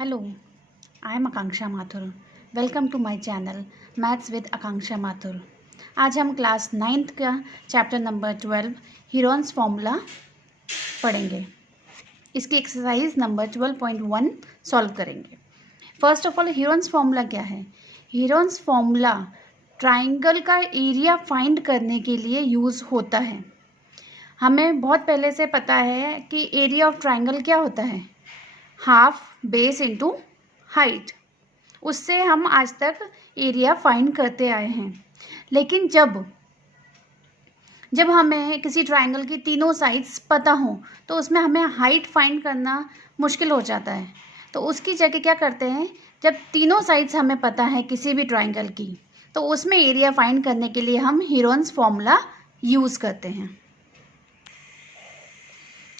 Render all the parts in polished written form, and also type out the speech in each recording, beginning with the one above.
Hello, I am Akanksha Mathur. Welcome to my channel Maths with Akanksha Mathur. आज हम class 9th का chapter number 12 Heron's formula पढ़ेंगे. इसकी exercise number 12.1 solve करेंगे. First of all Heron's formula क्या है? Heron's formula triangle का area find करने के लिए यूज़ होता है. हमें बहुत पहले से पता है कि एरिया ऑफ ट्राइंगल क्या होता है, हाफ बेस इनटू हाइट. उससे हम आज तक एरिया फाइंड करते आए हैं. लेकिन जब हमें किसी ट्राइंगल की तीनों साइड्स पता हो तो उसमें हमें हाइट फाइंड करना मुश्किल हो जाता है. तो उसकी जगह क्या करते हैं, जब तीनों साइड्स हमें पता है किसी भी ट्राइंगल की, तो उसमें एरिया फाइंड करने के लिए हम हीरोन्स फॉर्मूला यूज़ करते हैं.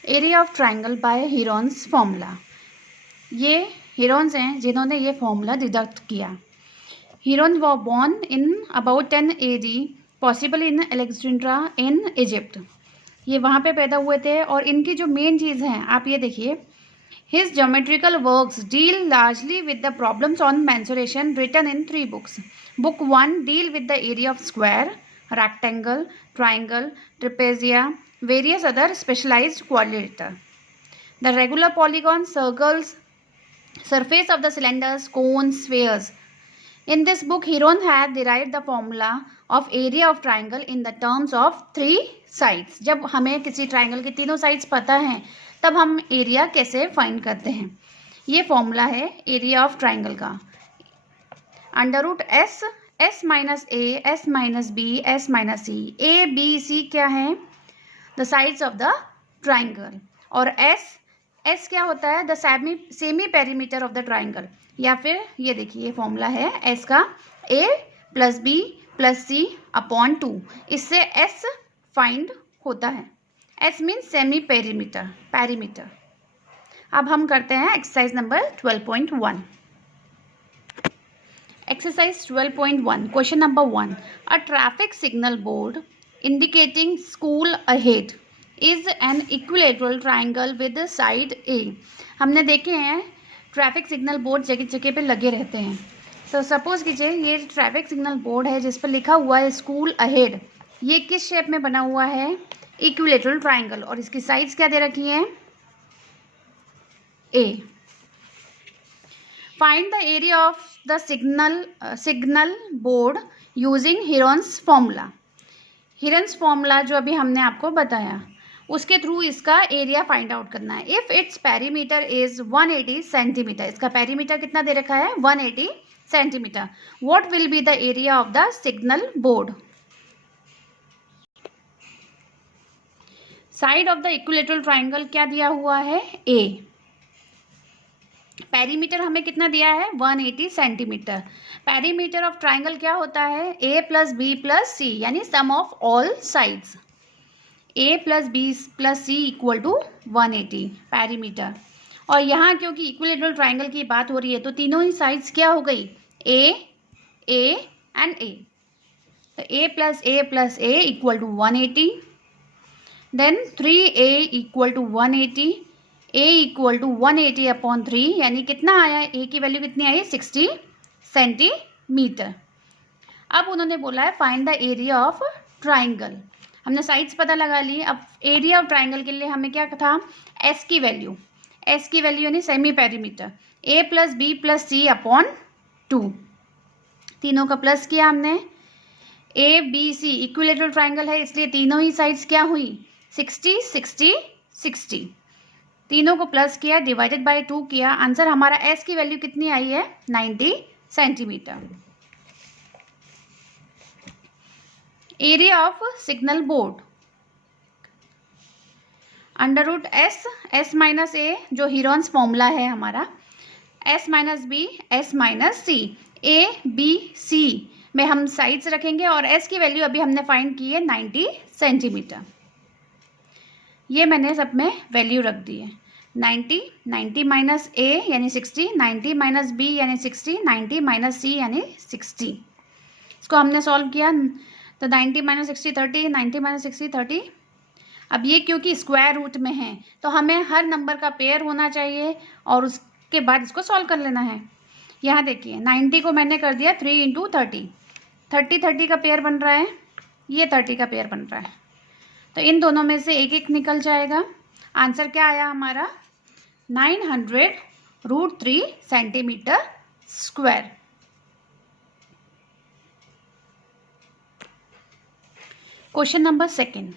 Area of triangle by Heron's formula. ये हीरोन्स हैं जिन्होंने ये फॉर्मूला डिडक्ट किया. Heron were born in about 10 AD, possible in Alexandria in Egypt. ये वहाँ पे पैदा हुए थे. और इनकी जो मेन चीज़ हैं आप ये देखिए, his geometrical works deal largely with the problems on mensuration written in 3 books. Book 1 deal with the area of square, rectangle, triangle, trapezium, various other specialized quadrilateral. The regular polygon, circles, surface of the cylinders, cones, spheres. In this book, Heron had derived the formula of area of triangle in the terms of 3 sides. जब हमें किसी triangle के तीनों sides पता हैं तब हम area कैसे फाइंड करते हैं. ये फॉर्मूला है एरिया ऑफ ट्राइंगल का. Under root S, S minus A, S minus B, S minus C. A B c क्या है? The sides of the triangle. और एस क्या होता है? The semi perimeter of the triangle. या फिर ये देखिए, ये फॉर्मूला है एस का, a plus B plus C upon 2. इससे एस फाइंड होता है. S means semi perimeter. अब हम करते हैं exercise number 12.1. Exercise 12.1, question number 1. A traffic signal board indicating school ahead is an equilateral triangle with side A. हमने देखे हैं ट्रैफिक सिग्नल बोर्ड जगह जगह पे लगे रहते हैं. तो सपोज कीजिए ये ट्रैफिक सिग्नल बोर्ड है जिस पर लिखा हुआ है स्कूल अहेड. ये किस शेप में बना हुआ है? Equilateral triangle. और इसकी साइड्स क्या दे रखी हैं? A. Find the area of the signal board using Heron's formula. Heron's formula जो अभी हमने आपको बताया उसके थ्रू इसका एरिया फाइंड आउट करना है. If its perimeter is 180 centimetre. इसका पेरीमीटर कितना दे रखा है? 180 centimetre. What will be the area of the signal board? Side of the equilateral triangle क्या दिया हुआ है? ए. पेरीमीटर हमें कितना दिया है? 180 सेंटीमीटर. पेरीमीटर ऑफ ट्राइंगल क्या होता है? A plus B plus C, यानी sum of all sides. A plus B plus C equal to 180 perimeter. और यहाँ क्योंकि इक्विलेटरल ट्राइंगल की बात हो रही है तो तीनों ही साइड्स क्या हो गई? A and A. तो A plus A equal to 180. Then 3a equal to 180. a equal to 180 upon 3, यानी कितना आया? a की वैल्यू कितनी आई? 60 सेंटीमीटर. अब उन्होंने बोला है find the area of triangle. हमने साइड्स पता लगा ली. अब एरिया ऑफ ट्राइंगल के लिए हमें क्या था? एस की वैल्यू यानी semi perimeter. A plus B plus C upon 2. तीनों का प्लस किया हमने. A B c equilateral triangle है इसलिए तीनों ही साइड्स क्या हुई? 60 60 60. तीनों को प्लस किया, डिवाइडेड बाय 2 किया. आंसर हमारा एस की वैल्यू कितनी आई है? 90 centimetre. Area of signal board. Under root S minus A जो हीरोन्स फॉर्मूला है हमारा, S minus B, S minus C. A B C में हम साइड्स रखेंगे और एस की वैल्यू अभी हमने फाइंड की है 90 सेंटीमीटर. ये मैंने सब में वैल्यू रख दी है. 90 माइनस ए यानी 60, 90 माइनस बी यानी 60, 90 माइनस सी यानी 60. इसको हमने सॉल्व किया तो 90 माइनस 60 30, 90 माइनस 60 30. अब ये क्योंकि स्क्वायर रूट में है तो हमें हर नंबर का पेयर होना चाहिए और के बाद इसको सॉल्व कर लेना है। यहाँ देखिए 90 को मैंने कर दिया 3 इंटू 30, 30 का पेयर बन रहा है, ये 30 का पेयर बन रहा है। तो इन दोनों में से एक एक निकल जाएगा। आंसर क्या आया हमारा? 900√3 centimetre square. Question number 2.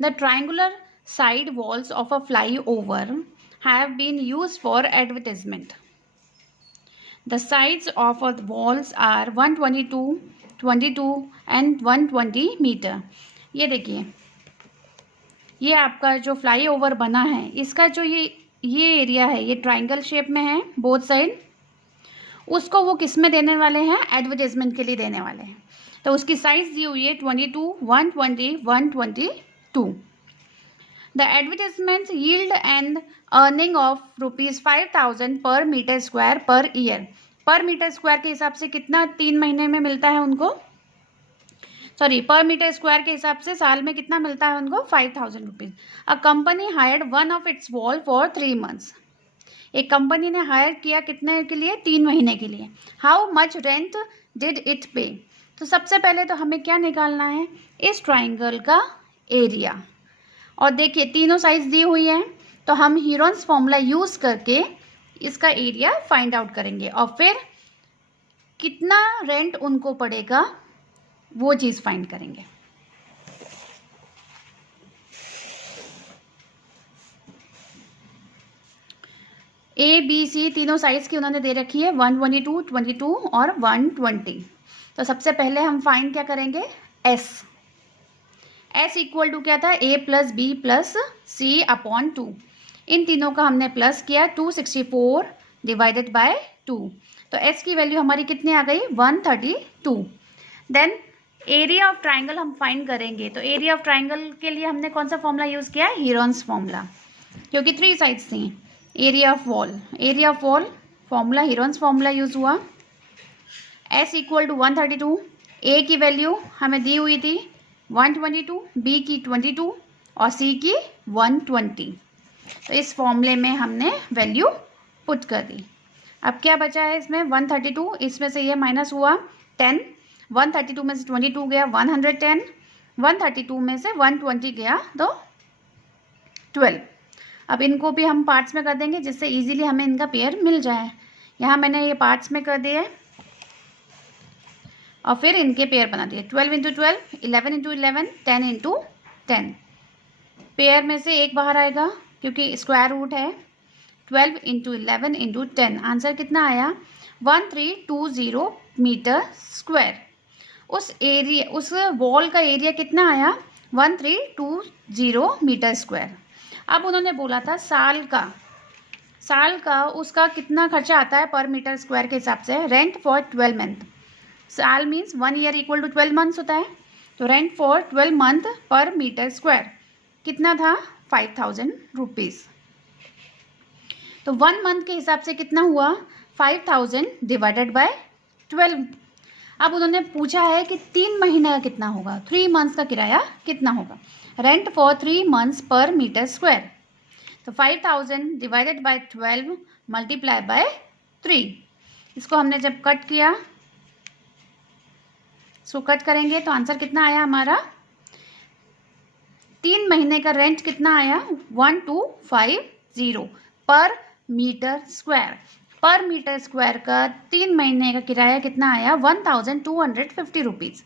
The triangular side walls of a flyover have been used for advertisement. The sides of the walls are 122, 22 and 120 metre. ये देखिए, ये आपका जो फ्लाई ओवर बना है, इसका जो ये एरिया है, ये ट्राइंगल शेप में है बोथ साइड। उसको वो किस में देने वाले हैं? एडवर्टाइजमेंट के लिए देने वाले हैं। तो उसकी साइज दी हुई है 22, 120, 122। The advertisement yield and earning of ₹5,000 पर मीटर स्क्वायर पर ईयर। पर मीटर स्क्वायर के हिसाब से कितना 3 महीने में मिलता है उनको? सॉरी, पर मीटर स्क्वायर के हिसाब से साल में कितना मिलता है उनको? ₹5,000। A company hired one of its wall for 3 months. एक कंपनी ने हायर किया कितने के लिए? 3 महीने के लिए। How much rent did it पे? तो सबसे पहले तो हमें क्या निकालना है? इस ट्राइंगल का एरिया। और देखिए तीनों साइज दी हुई है, तो हम हीरोन्स फॉर्मूला यूज़ करके इसका एरिया फाइंड आउट करेंगे और फिर कितना रेंट उनको पड़ेगा वो चीज़ फाइंड करेंगे। ए बी सी तीनों साइज की उन्होंने दे रखी है, 122, 22 और 120। तो सबसे पहले हम फाइंड क्या करेंगे? एस इक्वल टू क्या था? ए प्लस बी प्लस सी अपॉन 2। इन तीनों का हमने प्लस किया, 264 डिवाइडेड बाय 2। तो एस की वैल्यू हमारी कितनी आ गई? 132। देन एरिया ऑफ ट्राइंगल हम फाइंड करेंगे। तो एरिया ऑफ ट्राइंगल के लिए हमने कौन सा फॉर्मूला यूज़ किया? हीरोन्स फॉर्मूला, क्योंकि 3 साइड्स थी। Area of wall formula Heron's formula use हुआ। S equal to 132। ए की वैल्यू हमें दी हुई थी 122, बी की 22 और सी की 120। तो इस फॉर्मूले में हमने वैल्यू पुट कर दी। अब क्या बचा है इसमें? 132, इसमें से ये माइनस हुआ 10, 132 में से 22 गया 110, 132 में से 120 गया तो 12। अब इनको भी हम पार्ट्स में कर देंगे जिससे इजीली हमें इनका पेयर मिल जाए। यहाँ मैंने ये पार्ट्स में कर दिए और फिर इनके पेयर बना दिए। 12 इंटू 12, 11 इंटू 11, 10 इंटू 10। पेयर में से एक बाहर आएगा क्योंकि स्क्वायर रूट है। 12 इंटू 11 इंटू 10, आंसर कितना आया? 1320 मीटर स्क्वायर। उस वॉल का एरिया कितना आया? 1320 मीटर स्क्वायर। अब उन्होंने बोला था साल का उसका कितना खर्चा आता है पर मीटर स्क्वायर के हिसाब से? Rent for 12 month. साल means 1 year equal to 12 months होता है। तो rent for 12 month per meter square कितना था? 5,000 रुपीज़। तो 1 मंथ के हिसाब से कितना हुआ? 5,000 डिवाइडेड बाय 12। अब उन्होंने पूछा है कि 3 महीने का कितना होगा, 3 मंथ्स का किराया कितना होगा? रेंट फॉर 3 मंथ्स पर मीटर स्क्वायर। तो 5,000 डिवाइडेड बाय 12 मल्टीप्लाई बाय 3। इसको हमने जब कट किया, इसको कट करेंगे तो आंसर कितना आया हमारा? 3 महीने का रेंट कितना आया? 1250 पर मीटर स्क्वायर। पर मीटर स्क्वायर का 3 महीने का किराया कितना आया? 1,250 रुपीज़।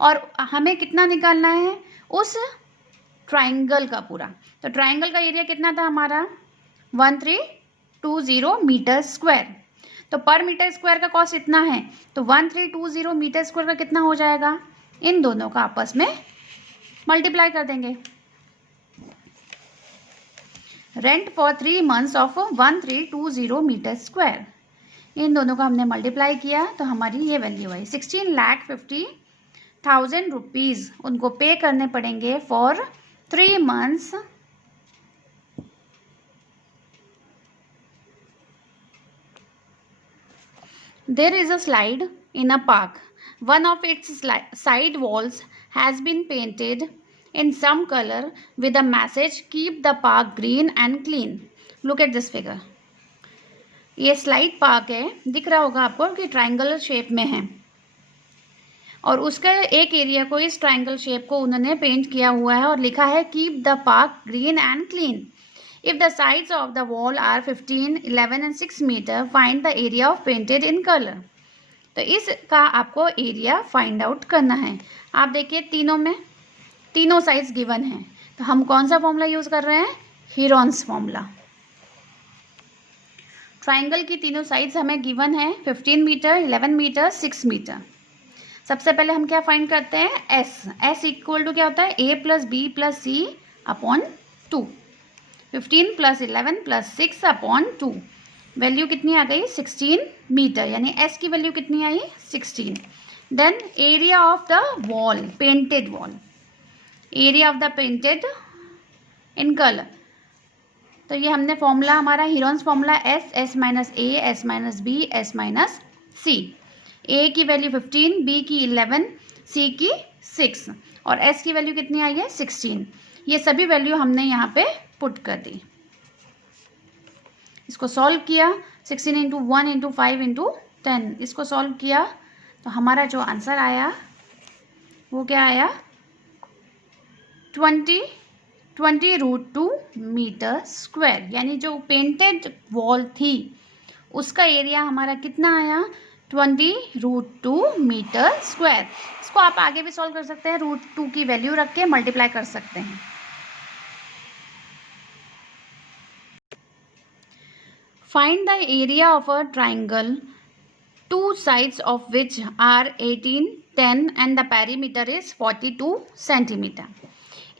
और हमें कितना निकालना है? उस ट्राइंगल का पूरा। तो ट्राइंगल का एरिया कितना था हमारा? 1320 मीटर स्क्वायर। तो पर मीटर स्क्वायर का कॉस्ट इतना है, तो 1320 मीटर स्क्वायर का कितना हो जाएगा? इन दोनों का आपस में मल्टीप्लाई कर देंगे। Rent for 3 months of 1320 meter square, इन दोनों का हमने मल्टीप्लाई किया तो हमारी ये वैल्यू आई 16,50,000 रुपीज़ उनको पे करने पड़ेंगे for 3 months. There is a slide in a park. One of its side walls has been painted in some color with a message, "Keep the park green and clean." Look at this figure. ये slide park है, दिख रहा होगा आपको कि triangle shape में है, और उसका एक एरिया को, इस ट्रायंगल शेप को उन्होंने पेंट किया हुआ है और लिखा है keep the park green and clean. If the sides of the wall are 15, 11 and 6 metre, find the area of painted in colour. तो इसका आपको एरिया फाइंड आउट करना है। आप देखिए तीनों में तीनों साइड्स गिवन है, तो हम कौन सा फॉर्मूला यूज कर रहे हैं? Heron's formula. ट्राइंगल की तीनों साइड्स हमें गिवन है, 15 मीटर, 11 मीटर, 6 मीटर। सबसे पहले हम क्या फाइंड करते हैं? एस। एस इक्वल टू क्या होता है? A plus B plus C upon 2। 15 plus 11 plus 6 upon 2। Value कितनी आ गई? 16 मीटर, यानी एस की वैल्यू कितनी आई? 16। Then area of the wall, painted wall, area of the painted in colour. तो ये हमने फॉर्मूला, हमारा Heron's formula S, S minus A, S minus B, S minus C. A की वैल्यू 15, बी की 11, सी की 6 और एस की वैल्यू कितनी आई है? 16। ये सभी वैल्यू हमने यहाँ पे पुट कर दी। इसको सॉल्व किया, 16 इंटू 1 इंटू 5 इंटू 10, इसको सॉल्व किया तो हमारा जो आंसर आया वो क्या आया? 20√2 मीटर स्क्वायर। यानी जो पेंटेड वॉल थी उसका एरिया हमारा कितना आया? 20√2 मीटर स्क्वायर। इसको आप आगे भी सॉल्व कर सकते हैं, √2 की वैल्यू रख के मल्टीप्लाई कर सकते हैं। Find the area of a triangle, two sides of which are 18, 10 and the perimeter is 42 centimetre.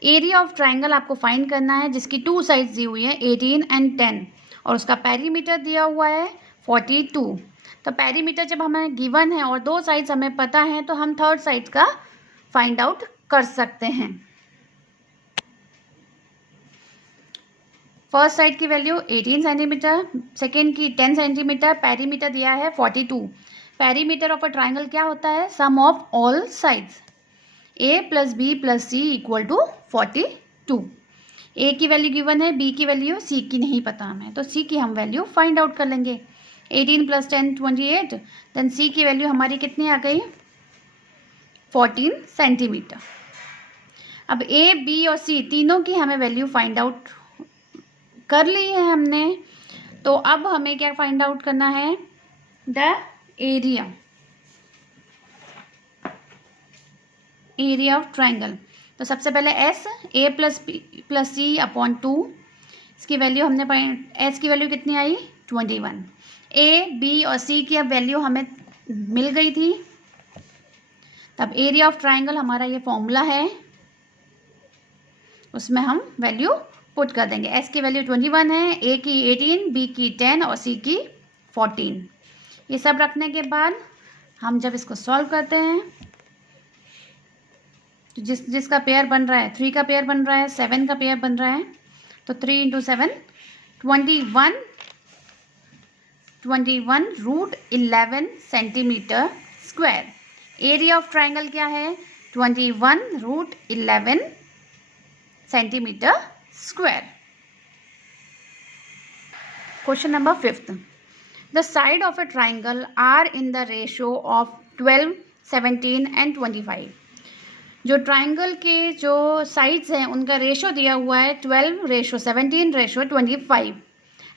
Area of triangle आपको फाइंड करना है जिसकी टू साइड्स दी हुई है 18 एंड 10 और उसका पेरीमीटर दिया हुआ है 42। तो पेरीमीटर जब हमें गिवन है और दो साइड्स हमें पता है तो हम थर्ड साइड का फाइंड आउट कर सकते हैं। फर्स्ट साइड की वैल्यू 18 सेंटीमीटर, सेकेंड की 10 सेंटीमीटर, पेरीमीटर दिया है 42। पेरीमीटर ऑफ अ ट्राइंगल क्या होता है? Sum of all sides. A plus B plus C equal to 42। A की वैल्यू गिवन है, बी की वैल्यू, सी की नहीं पता हमें, तो सी की हम वैल्यू फाइंड आउट कर लेंगे। 18 प्लस 10 28, देन सी की वैल्यू हमारी कितनी आ गई? 14 सेंटीमीटर। अब ए, बी और सी तीनों की हमें वैल्यू फाइंड आउट कर ली है हमने, तो अब हमें क्या फाइंड आउट करना है? The area of triangle. तो सबसे पहले एस, ए प्लस बी प्लस सी अपॉन 2, इसकी वैल्यू हमने, एस की वैल्यू कितनी आई? 21। ए, बी और सी की अब वैल्यू हमें मिल गई थी, तब एरिया ऑफ ट्राइंगल हमारा ये फॉर्मूला है, उसमें हम वैल्यू पुट कर देंगे। एस की वैल्यू 21 है, ए की 18, बी की 10 और सी की 14। ये सब रखने के बाद हम जब इसको सॉल्व करते हैं तो जिसका पेयर बन रहा है, 3 का पेयर बन रहा है, 7 का पेयर बन रहा है, तो 3 into 7 21√11 centimetre square. Area of triangle क्या है? 21√11 centimetre square. Question number 5th। The side of a triangle are in the ratio of 12, 17 and 25। जो ट्राइंगल के जो साइड्स हैं उनका रेशो दिया हुआ है 12:17:25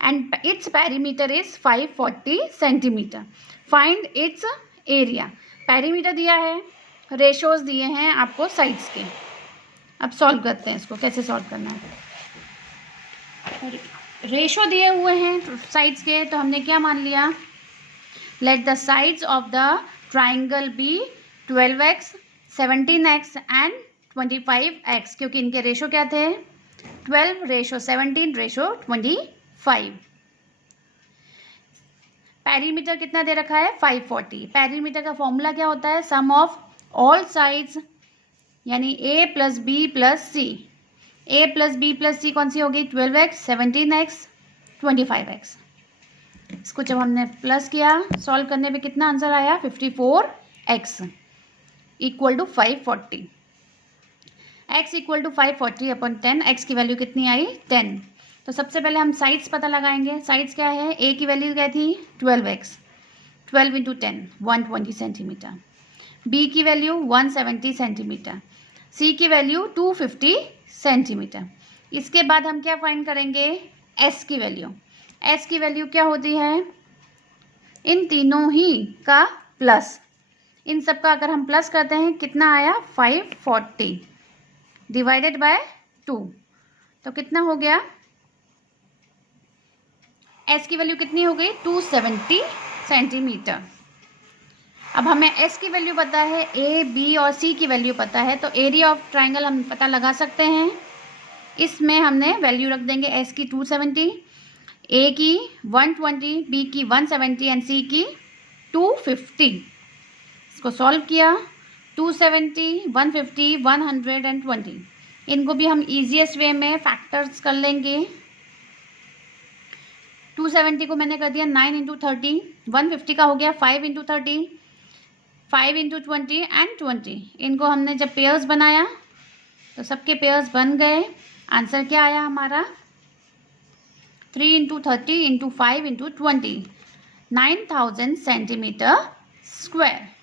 and its perimeter is 540 centimetre. Find its area. Perimeter दिया है, रेशोज दिए हैं आपको साइड्स के। अब सॉल्व करते हैं इसको, कैसे सॉल्व करना है। रेशो दिए हुए हैं साइड्स के, तो हमने क्या मान लिया? Let the sides of the triangle be 12x, 17x and 25x, क्योंकि इनके रेशो क्या थे? 12:17:25। पेरीमीटर कितना दे रखा है? 540। पेरीमीटर का फॉर्मूला क्या होता है? सम ऑफ ऑल साइड्स, यानी a plus B plus C. a plus B plus C कौन सी होगी? 12x, 17x, 25x। इसको जब हमने प्लस किया, सॉल्व करने पे कितना आंसर आया? 54x equal to 540। x equal to 540 upon 10, x की वैल्यू कितनी आई? 10। तो सबसे पहले हम साइड्स पता लगाएंगे। साइड्स क्या है, ए की वैल्यू क्या थी 12x, 12 इंटू 10 120 सेंटीमीटर, बी की वैल्यू 170 सेंटीमीटर, सी की वैल्यू 250 सेंटीमीटर। इसके बाद हम क्या फाइंड करेंगे, एस की वैल्यू। एस की वैल्यू क्या होती है, इन तीनों ही का प्लस, इन सब का अगर हम प्लस करते हैं कितना आया 540 डिवाइडेड बाय 2, तो कितना हो गया, एस की वैल्यू कितनी हो गई 270 सेंटीमीटर। अब हमें एस की वैल्यू पता है, ए बी और सी की वैल्यू पता है, तो एरिया ऑफ ट्राइंगल हम पता लगा सकते हैं। इसमें हमने वैल्यू रख देंगे एस की 270, ए की 120, बी की 170 एंड सी की 250। इसको सॉल्व किया, 270, 150, 120, इनको भी हम ईजीएस्ट वे में फैक्टर्स कर लेंगे। 270 को मैंने कर दिया 9 इंटू 30, 150 का हो गया 5 इंटू 30, 5 इंटू 20 एंड 20। इनको हमने जब पेयर्स बनाया तो सबके पेयर्स बन गए। आंसर क्या आया हमारा, 3 into 30 into 5 into 20, 9000 centimetre square.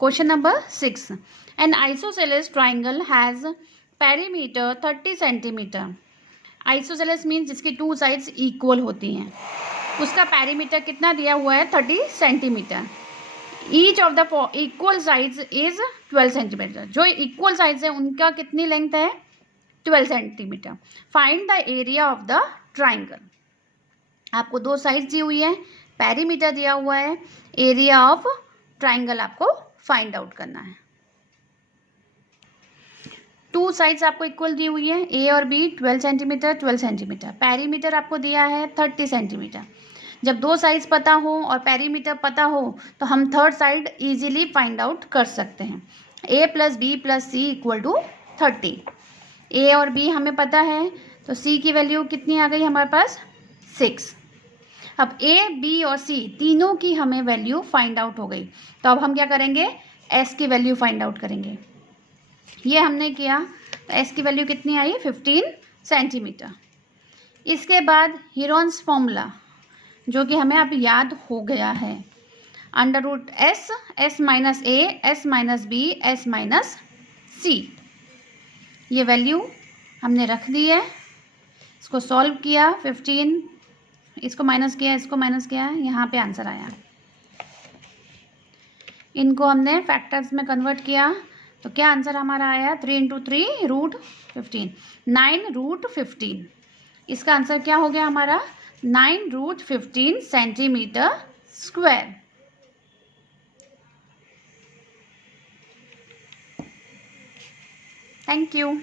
Question number 6. An isosceles triangle has perimeter 30 centimetre. Isosceles means जिसकी 2 साइड्स इक्वल होती हैं, उसका पेरीमीटर कितना दिया हुआ है 30 centimetre. Each of the equal sides is 12 centimetre. जो इक्वल साइड्स है उनका कितनी लेंथ है 12 centimetre. Find the area of the triangle. आपको 2 साइड्स दी हुई है, पेरीमीटर दिया हुआ है, एरिया ऑफ ट्राइंगल आपको फाइंड आउट करना है। 2 साइड्स आपको इक्वल दी हुई है, ए और बी 12 सेंटीमीटर 12 सेंटीमीटर, पेरीमीटर आपको दिया है 30 सेंटीमीटर। जब 2 साइड्स पता हो और पेरीमीटर पता हो तो हम third side easily find out कर सकते हैं। A plus B plus C equal to 30। A और बी हमें पता है, तो सी की वैल्यू कितनी आ गई हमारे पास 6। अब ए बी और सी तीनों की हमें वैल्यू फाइंड आउट हो गई, तो अब हम क्या करेंगे, एस की वैल्यू फाइंड आउट करेंगे। ये हमने किया, तो एस की वैल्यू कितनी आई 15 सेंटीमीटर। इसके बाद हीरोन्स फॉर्मूला जो कि हमें अब याद हो गया है, under root S, S minus ए, S minus B, S minus C. ये वैल्यू हमने रख दी है। इसको सॉल्व किया, 15, इसको माइनस किया, इसको माइनस किया, यहाँ पे आंसर आया। इनको हमने फैक्टर्स में कन्वर्ट किया, तो क्या आंसर हमारा आया 3 इंटू 3 रूट 15, 9 रूट 15। इसका आंसर क्या हो गया हमारा 9 root 15 centimetre square. Thank you.